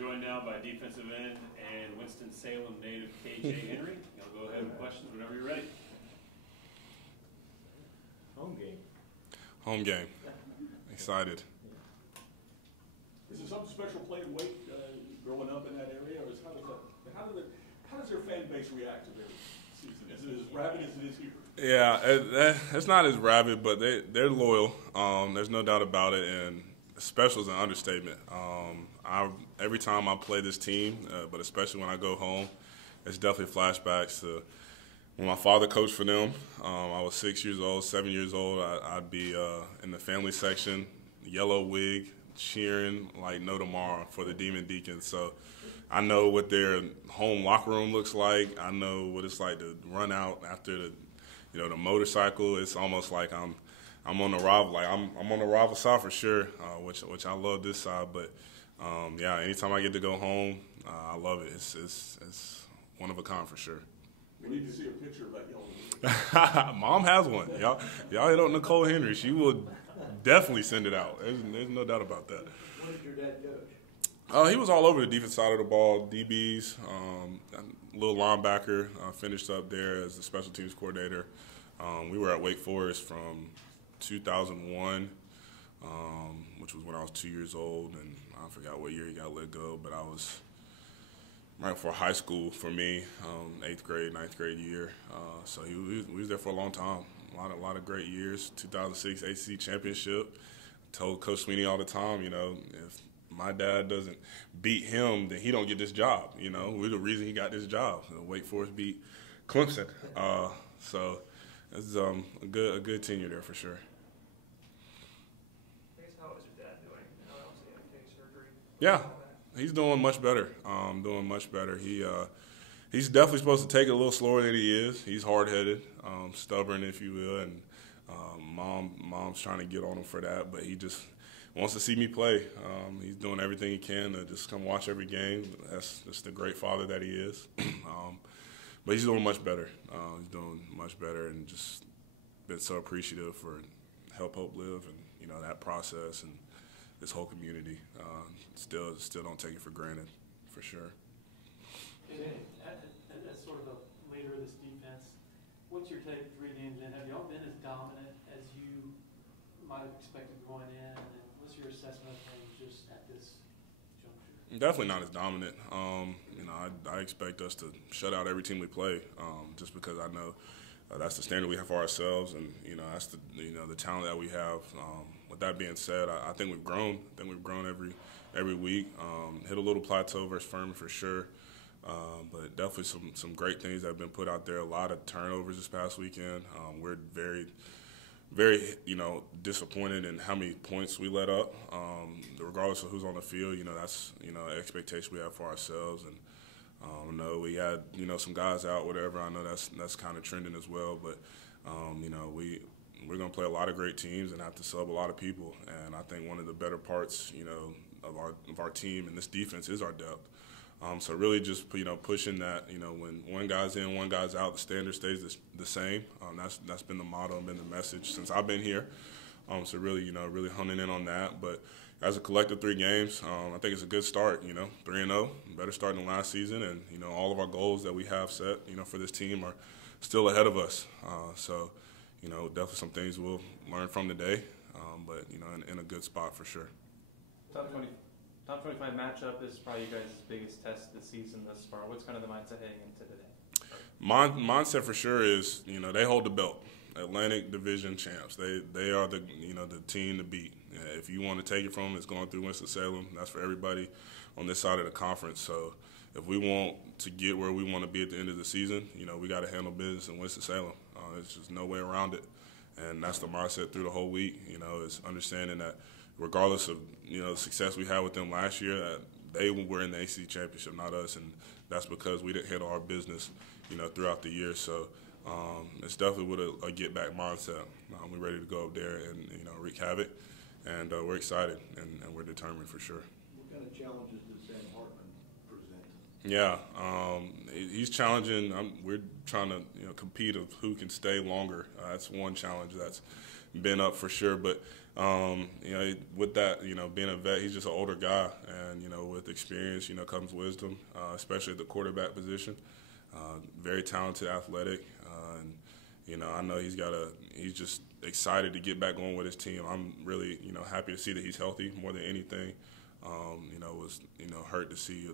joined now by defensive end and Winston-Salem native KJ Henry. I'll go ahead with questions whenever you're ready. Home game. Home game. Excited. Is there something special playing Wake growing up in that area, or how does their fan base react to their season? Is it as rabid as it is here? Yeah, it's not as rabid, but they're loyal. There's no doubt about it, and special is an understatement. Every time I play this team, but especially when I go home, it's definitely flashbacks to when my father coached for them. I was 6 years old, 7 years old. I'd be in the family section, yellow wig, cheering like no tomorrow for the Demon Deacons. So I know what their home locker room looks like. I know what it's like to run out after the motorcycle. It's almost like I'm on the rival, I'm on the rival side for sure, which I love this side. But yeah, anytime I get to go home, I love it. It's one of a kind for sure. We need to see a picture of that yellow. Mom has one. Y'all hit on Nicole Henry. She will definitely send it out. There's no doubt about that. What did your dad coach? He was all over the defense side of the ball, DBs, little linebacker, finished up there as the special teams coordinator. We were at Wake Forest from 2001, which was when I was 2 years old, and I forgot what year he got let go, but I was right before high school for me, 8th grade, 9th grade year. So he was there for a long time, a lot of great years. 2006 ACC championship. Told Coach Swinney all the time, if my dad doesn't beat him, then he don't get this job. We're the reason he got this job. Wake Forest beat Clemson, so it's a good tenure there for sure. I guess, how is your dad doing? Obviously, had surgery. Yeah, he's doing much better. Doing much better. He's definitely supposed to take it a little slower than he is. He's hard-headed, stubborn, if you will, and mom's trying to get on him for that, but he just wants to see me play. He's doing everything he can to just come watch every game. That's just the great father that he is. But he's doing much better. He's doing much better, and just been so appreciative for Help Hope Live and that process and this whole community. Still don't take it for granted, for sure. As sort of a leader of this defense, what's your take 3 games in? Have y'all been as dominant as you might have expected going in? And what's your assessment of things just at this juncture? Definitely not as dominant. I expect us to shut out every team we play, just because I know that's the standard we have for ourselves, and that's the talent that we have. With that being said, I think we've grown. I think we've grown every week. Hit a little plateau versus Furman for sure, but definitely some great things that have been put out there. A lot of turnovers this past weekend. We're very disappointed in how many points we let up. Regardless of who's on the field, that's an expectation we have for ourselves. And I know we had some guys out, whatever. I know that's kind of trending as well. But we're going to play a lot of great teams and have to sub a lot of people. And I think one of the better parts of our team and this defense is our depth. So really just pushing that when one guy's in, one guy's out, the standard stays the same. That's been the motto and been the message since I've been here. So really really honing in on that. But as a collective 3 games, I think it's a good start. 3-0, better start than last season, and all of our goals that we have set for this team are still ahead of us. So definitely some things we'll learn from today, but in a good spot for sure. Top 25 matchup is probably you guys' biggest test this season thus far. What's kind of the mindset heading into today? Mindset for sure is they hold the belt. Atlantic Division champs. They are the the team to beat. If you want to take it from them, it's going through Winston-Salem. That's for everybody on this side of the conference. So if we want to get where we want to be at the end of the season, we got to handle business in Winston-Salem. There's just no way around it, and that's the mindset through the whole week. Is understanding that regardless of the success we had with them last year, they were in the ACC championship, not us, and that's because we didn't handle our business throughout the year. So it's definitely with a get-back mindset. We're ready to go up there and wreak havoc, and we're excited and we're determined for sure. What kind of challenges does Sam Hartman present? Yeah, he's challenging. We're trying to compete of who can stay longer. That's one challenge that's been up for sure. But You know, with that, you know, being a vet, he's just an older guy, and you know, with experience, you know, comes wisdom, especially at the quarterback position. Very talented, athletic, and you know, I know he's just excited to get back going with his team. I'm really, you know, happy to see that he's healthy more than anything. You know, was, you know, hurt to see.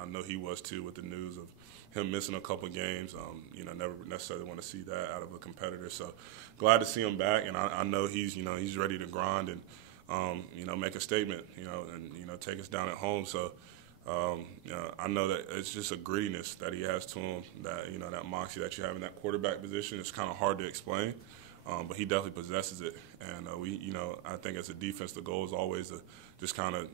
I know he was too with the news of him missing a couple games. You know, never necessarily want to see that out of a competitor. So glad to see him back, and I know he's, you know, he's ready to grind and, you know, make a statement, you know, and, you know, take us down at home. So, you know, I know that it's just a grittiness that he has to him, that, you know, that moxie that you have in that quarterback position. It's kind of hard to explain, but he definitely possesses it. And you know, I think as a defense, the goal is always to just kind of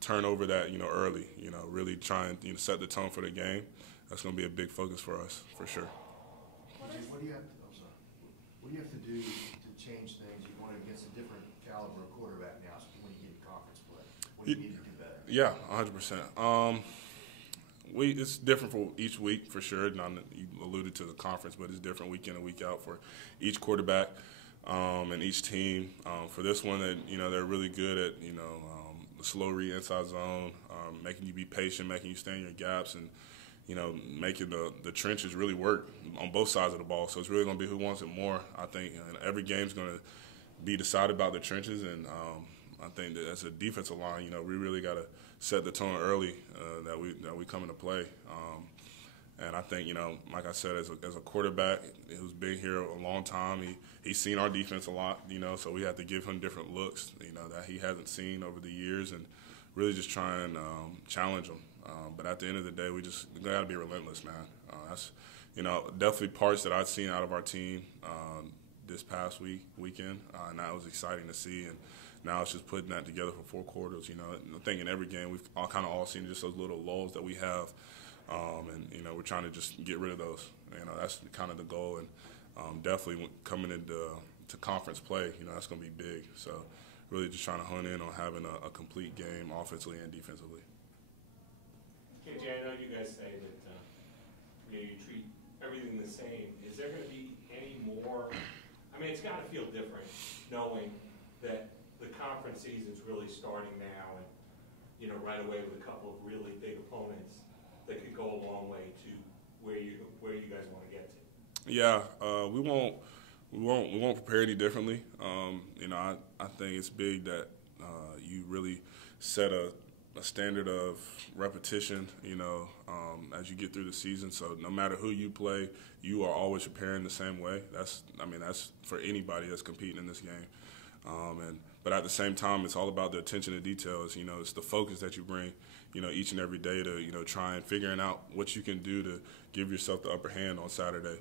turn over that, you know, early, you know, really try and, you know, set the tone for the game. That's going to be a big focus for us, for sure. What do you have to do to change things? You want against a different caliber of quarterback now, so when you get to conference play, what do you need to do better? Yeah, 100%. It's different for each week, for sure. Now, you alluded to the conference, but it's different week in and week out for each quarterback and each team. For this one, you know, they're really good at, you know, the slow read inside zone, making you be patient, making you stay in your gaps, and, you know, making the trenches really work on both sides of the ball. So it's really going to be who wants it more. I think every game's going to be decided about the trenches, and I think that as a defensive line, you know, we really got to set the tone early that we come into play. And I think, you know, like I said, as a quarterback who's been here a long time, he's seen our defense a lot, you know, so we have to give him different looks, you know, that he hasn't seen over the years, and really just try and challenge him. But at the end of the day, we got to be relentless, man. That's, you know, definitely parts that I've seen out of our team this past weekend, and that was exciting to see. And now it's just putting that together for 4 quarters. You know, I think in every game we've all seen just those little lulls that we have, and you know, we're trying to just get rid of those. You know, that's kind of the goal. And definitely coming into conference play, you know, that's going to be big. So really just trying to hone in on having a complete game offensively and defensively. KJ, I know you guys say that you know, you treat everything the same. Is there going to be any more? I mean, it's got to feel different knowing that the conference season's really starting now, and you know, right away with a couple of really big opponents that could go a long way to where you guys want to get to. Yeah, we won't prepare any differently. You know, I think it's big that you really set a standard of repetition, you know, as you get through the season. So no matter who you play, you are always preparing the same way. That's for anybody that's competing in this game. But at the same time, it's all about the attention to details. You know, it's the focus that you bring, you know, each and every day to, you know, try and figuring out what you can do to give yourself the upper hand on Saturday.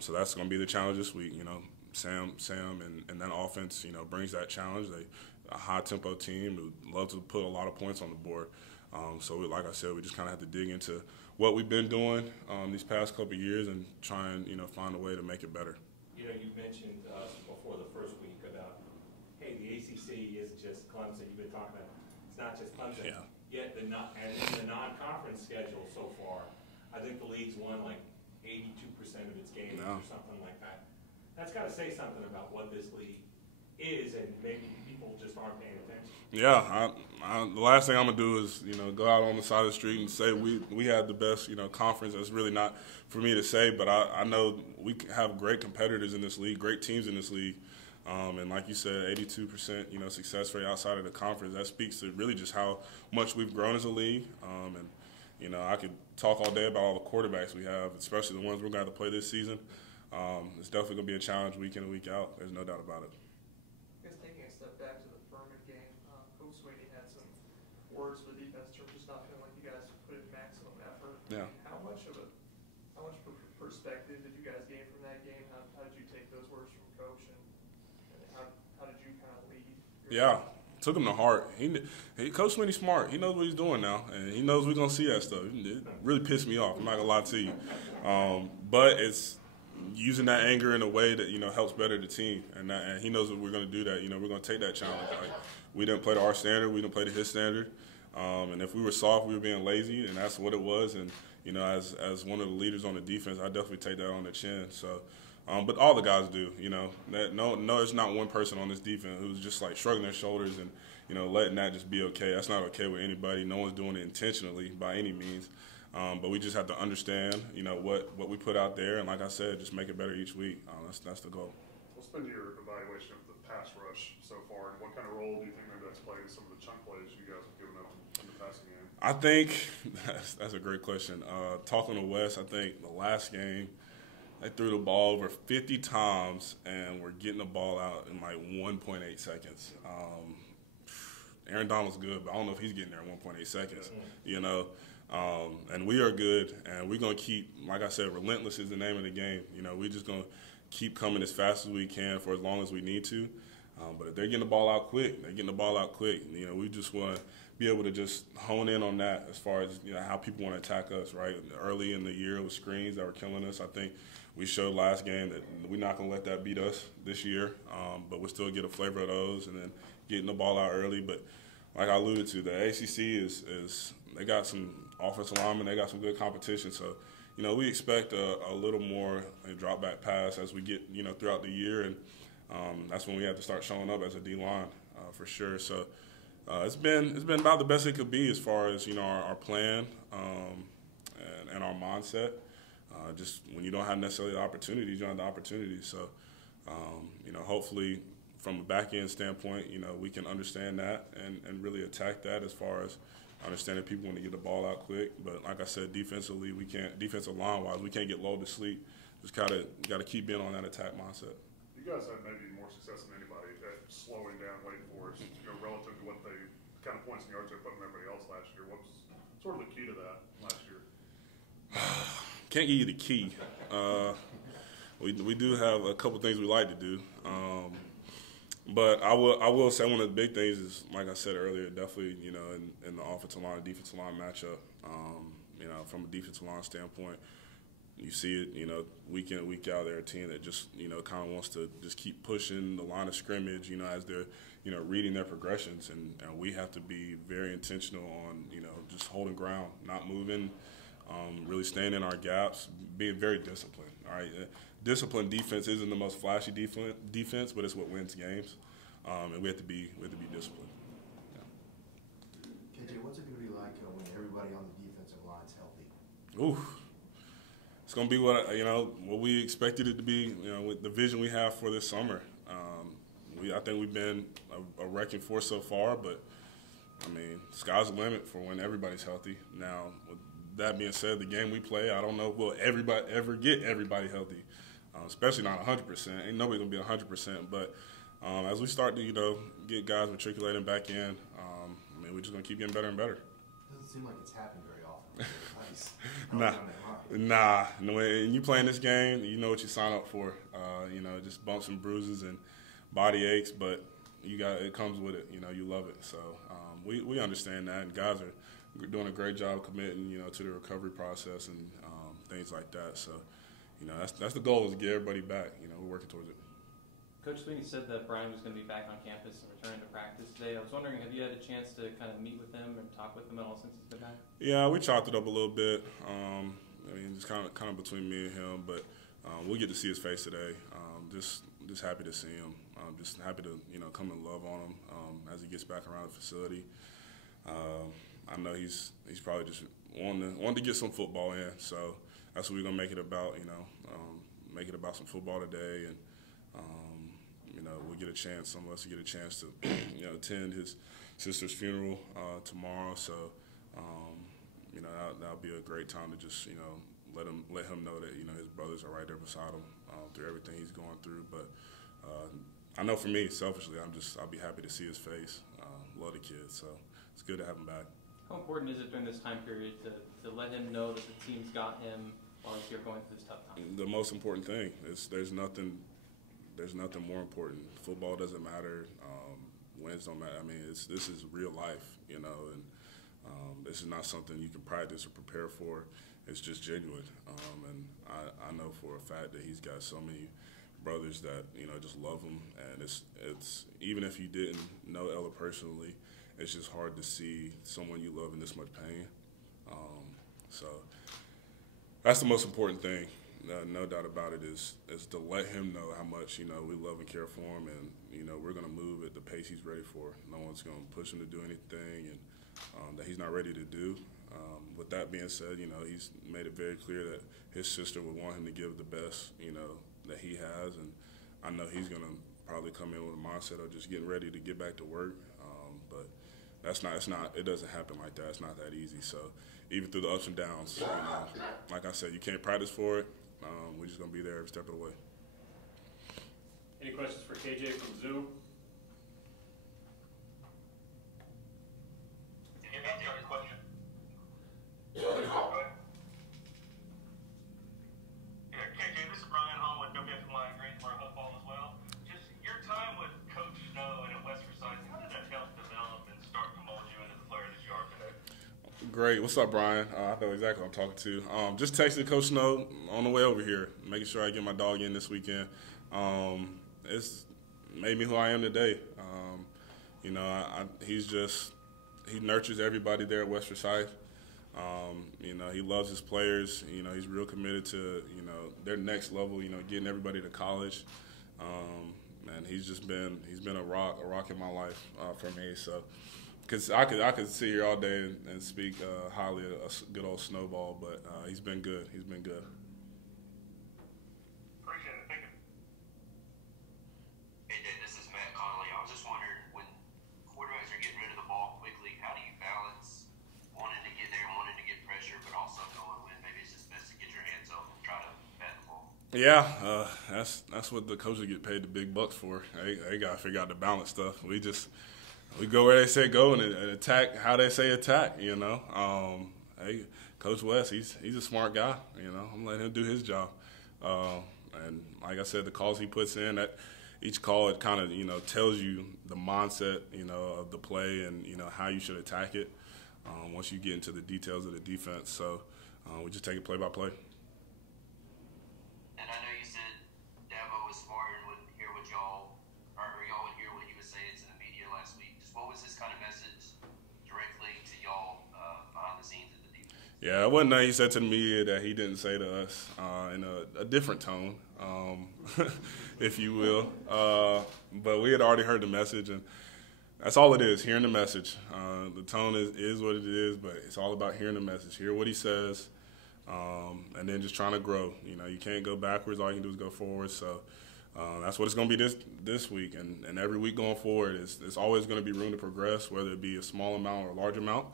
So that's going to be the challenge this week. You know, Sam and that offense, you know, brings that challenge. A high-tempo team who loves to put a lot of points on the board. So like I said, we just kind of have to dig into what we've been doing these past couple of years and try and, you know, find a way to make it better. You know, you mentioned before the first week about, hey, the ACC isn't just Clemson. You've been talking about it's not just Clemson. Yeah. Yet in the non-conference schedule so far, I think the league's won like 82% of its games or something like that. That's got to say something about what this league is, and maybe people just aren't paying attention. Yeah, the last thing I'm gonna do is, you know, go out on the side of the street and say we have the best, you know, conference. That's really not for me to say, but I know we have great competitors in this league, great teams in this league, and like you said, 82%, you know, success rate outside of the conference. That speaks to really just how much we've grown as a league, and you know, I could talk all day about all the quarterbacks we have, especially the ones we're going to have to play this season. It's definitely going to be a challenge week in and week out. There's no doubt about it. I guess taking a step back to the Furman game, Coach Swinney had some words for the defense in terms of just not feeling like you guys put in maximum effort. Yeah. How much perspective did you guys gain from that game? How did you take those words from Coach, and how did you kind of lead? Yeah. Took him to heart. Coach Swinney's smart. He knows what he's doing now, and he knows we're going to see that stuff. It really pissed me off. I'm not going to lie to you. But it's using that anger in a way that, you know, helps better the team. And he knows that we're going to do that. You know, we're going to take that challenge. Like, we didn't play to our standard. We didn't play to his standard. And if we were soft, we were being lazy, and that's what it was. And, you know, as one of the leaders on the defense, I definitely take that on the chin. So, But all the guys do, you know. No, there's not one person on this defense who's just like shrugging their shoulders and, you know, letting that just be okay. That's not okay with anybody. No one's doing it intentionally by any means. But we just have to understand, you know, what we put out there, and like I said, just make it better each week. That's the goal. What's been your evaluation of the pass rush so far, and what kind of role do you think maybe that's played in some of the chunk plays you guys have given up in the passing game? I think that's a great question. Talking to Wes, I think the last game, they threw the ball over 50 times, and we're getting the ball out in like 1.8 seconds. Aaron Donald's good, but I don't know if he's getting there in 1.8 seconds, you know. And we are good, and we're going to keep, like I said, relentless is the name of the game. You know, we're just going to keep coming as fast as we can for as long as we need to. But if they're getting the ball out quick, You know, we just want to be able to just hone in on that as far as, you know, how people want to attack us, right? Early in the year, it was screens that were killing us. I think we showed last game that we're not going to let that beat us this year, but we'll still get a flavor of those and then getting the ball out early. But like I alluded to, the ACC is they got some offensive linemen, they got some good competition. So, you know, we expect a little more drop back pass as we get, you know, throughout the year, and that's when we have to start showing up as a D line for sure. So it's been about the best it could be as far as, you know, our plan and our mindset. Just when you don't have necessarily the opportunities, you don't have the opportunities. So, you know, hopefully from a back-end standpoint, you know, we can understand that and really attack that as far as understanding people want to get the ball out quick. But like I said, defensively, defensive line-wise, we can't get lulled to sleep. Just got to keep being on that attack mindset. You guys had maybe more success than anybody at slowing down Wake Forest, you know, relative to what they kind of points and yards they put on everybody else last year. What was sort of the key to that last year? Can't give you the key. We do have a couple things we like to do. But I will say one of the big things is, like I said earlier, definitely, you know, in the offensive line, defensive line matchup, you know, from a defensive line standpoint, you see it, you know, week in and week out, they're a team that just, you know, kind of wants to just keep pushing the line of scrimmage, you know, as they're, you know, reading their progressions. And we have to be very intentional on, you know, just holding ground, not moving, really staying in our gaps, being very disciplined, all right? Disciplined defense isn't the most flashy defense, but it's what wins games, and we have to be disciplined. Yeah. KJ, what's it going to be like when everybody on the defensive line's healthy? Ooh, it's going to be what we expected it to be. You know, with the vision we have for this summer. I think we've been a wrecking force so far, but I mean, sky's the limit for when everybody's healthy. Now, with that being said, the game we play, I don't know if we'll ever get everybody healthy. Especially not 100%. Ain't nobody going to be 100%. But as we start to, you know, get guys matriculating back in, I mean, we're just going to keep getting better and better. Doesn't seem like it's happened very often. Nah. When you playing this game, you know what you sign up for. You know, just bumps and bruises and body aches, but it comes with it. You know, you love it. So we understand that, and guys are doing a great job committing, you know, to the recovery process and things like that. So, you know, that's the goal, is to get everybody back. You know, we're working towards it. Coach Swinney said that Bryan was going to be back on campus and returning to practice today. I was wondering, have you had a chance to kind of meet with him and talk with him at all since he's been back? Yeah, we chopped it up a little bit. I mean, just kind of between me and him, but we'll get to see his face today. Just happy to see him. Just happy to, you know, come and love on him as he gets back around the facility. I know he's probably just wanting to get some football in, so that's what we're gonna make it about. You know, make it about some football today, and you know, we'll get a chance. Some of us will get a chance to, you know, attend his sister's funeral tomorrow. So, you know, that'll be a great time to just, you know, let him know that, you know, his brothers are right there beside him through everything he's going through. But I know for me, selfishly, I'll be happy to see his face. Love the kid, so it's good to have him back. How important is it during this time period to let him know that the team's got him while he's here going through this tough time? The most important thing is there's nothing more important. Football doesn't matter. Wins don't matter. I mean, this is real life, you know, and this is not something you can practice or prepare for. It's just genuine, and I know for a fact that he's got so many brothers that, you know, just love him, and it's even if you didn't know Ella personally, it's just hard to see someone you love in this much pain. So that's the most important thing. no doubt about it, is to let him know how much, you know, we love and care for him, and, you know, we're going to move at the pace he's ready for. No one's going to push him to do anything and that he's not ready to do. With that being said, you know, he's made it very clear that his sister would want him to give the best, you know, that he has, and I know he's going to probably come in with a mindset of just getting ready to get back to work. But it doesn't happen like that. It's not that easy. So even through the ups and downs, you know, like I said, you can't practice for it. We're just going to be there every step of the way. Any questions for KJ from Zoom? KJ, this is Bryan Hall with Defensive Line Greensboro Football as well. Just your time with Coach Snow and at West Forsyth, how did that help develop and start to mold you into the player that you are today? Great. What's up, Brian? I know exactly what I'm talking to. Just texted Coach Snow on the way over here, making sure I get my dog in this weekend. It's made me who I am today. You know, he nurtures everybody there at West Forsyth. You know, he loves his players. You know, he's real committed to, you know, their next level, you know, getting everybody to college. And he's been a rock in my life for me. So, because I could sit here all day and speak highly of a good old Snowball, but he's been good. He's been good. Appreciate it. Thank you. Hey, Dave, this is Matt Connolly. I was just wondering, when quarterbacks are getting rid of the ball quickly, how do you balance wanting to get there, wanting to get pressure, but also knowing when maybe it's just best to get your hands up and try to bat the ball? Yeah, that's what the coaches get paid the big bucks for. They got to figure out the balance stuff. We go where they say go and attack how they say attack, you know. Hey, Coach West, he's a smart guy, you know. I'm letting him do his job. And like I said, the calls he puts in, that each call, it kind of, you know, tells you the mindset, you know, of the play and, you know, how you should attack it once you get into the details of the defense. So we just take it play by play. And I know you said Dabo was smart and would hear what y'all would hear what he was saying to the media last week. Just what was his kind of message directly to y'all behind the scenes of the defense? Yeah, it wasn't that he said to the media that he didn't say to us in a different tone, if you will. But we had already heard the message, and that's all it is, hearing the message. The tone is what it is, but it's all about hearing the message. Hear what he says, and then just trying to grow. You know, you can't go backwards. All you can do is go forward. So that's what it's going to be this week. And every week going forward, there's always going to be room to progress, whether it be a small amount or a large amount.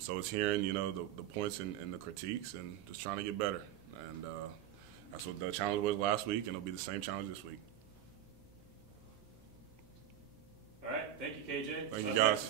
So it's hearing, you know, the points and the critiques and just trying to get better. And that's what the challenge was last week, and it'll be the same challenge this week. All right. Thank you, KJ. Thank you, guys.